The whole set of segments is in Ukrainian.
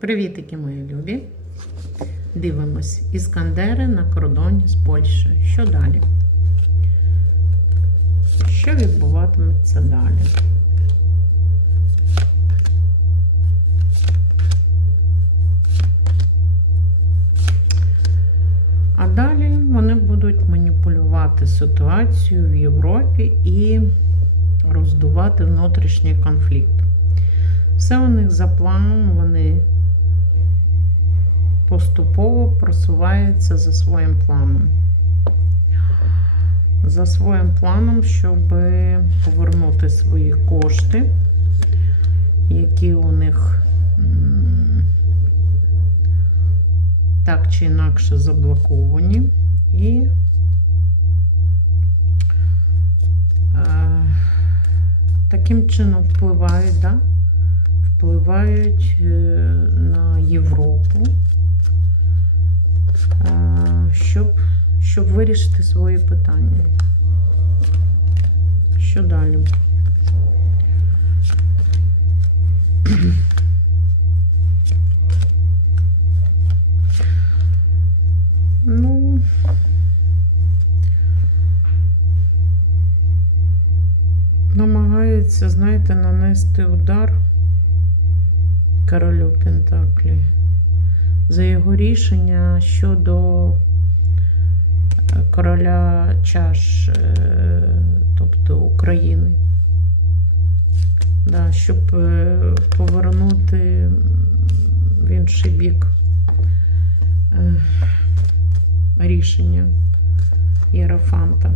Привітики, мої любі. Дивимось. Іскандери на кордоні з Польщею. Що далі? Що відбуватиметься далі? А далі вони будуть маніпулювати ситуацію в Європі і роздувати внутрішній конфлікт. Все у них за планом, вони поступово просуваються за своїм планом. За своїм планом, щоб повернути свої кошти, які у них так чи інакше заблоковані, і е, таким чином впливають, да? впливають е, на Європу, щоб, щоб вирішити свої питання. Що далі? Ну, намагається, знаєте, нанести удар королю Пентаклі за його рішення щодо короля чаш, е, тобто України. Да, щоб е, повернути в інший бік е, рішення Єрофанта.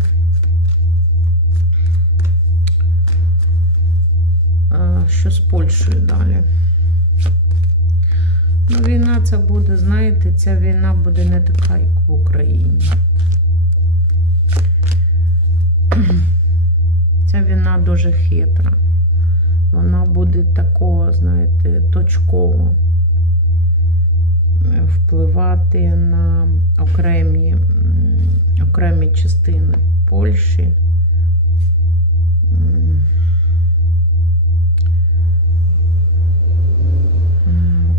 Що з Польщею далі? Ну, війна це буде, знаєте, ця війна буде не така, як в Україні. Ця війна дуже хитра. Вона буде такого, знаєте, точково е, впливати на окремі, окремі частини Польщі. Е,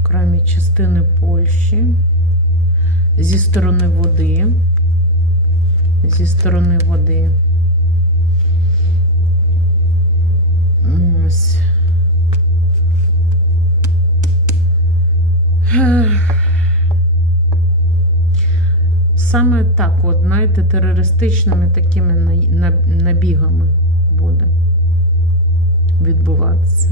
Окремі частини Польщі зі сторони води. Зі сторони води. Саме так, от, знаєте, терористичними такими на- на- набігами буде відбуватися.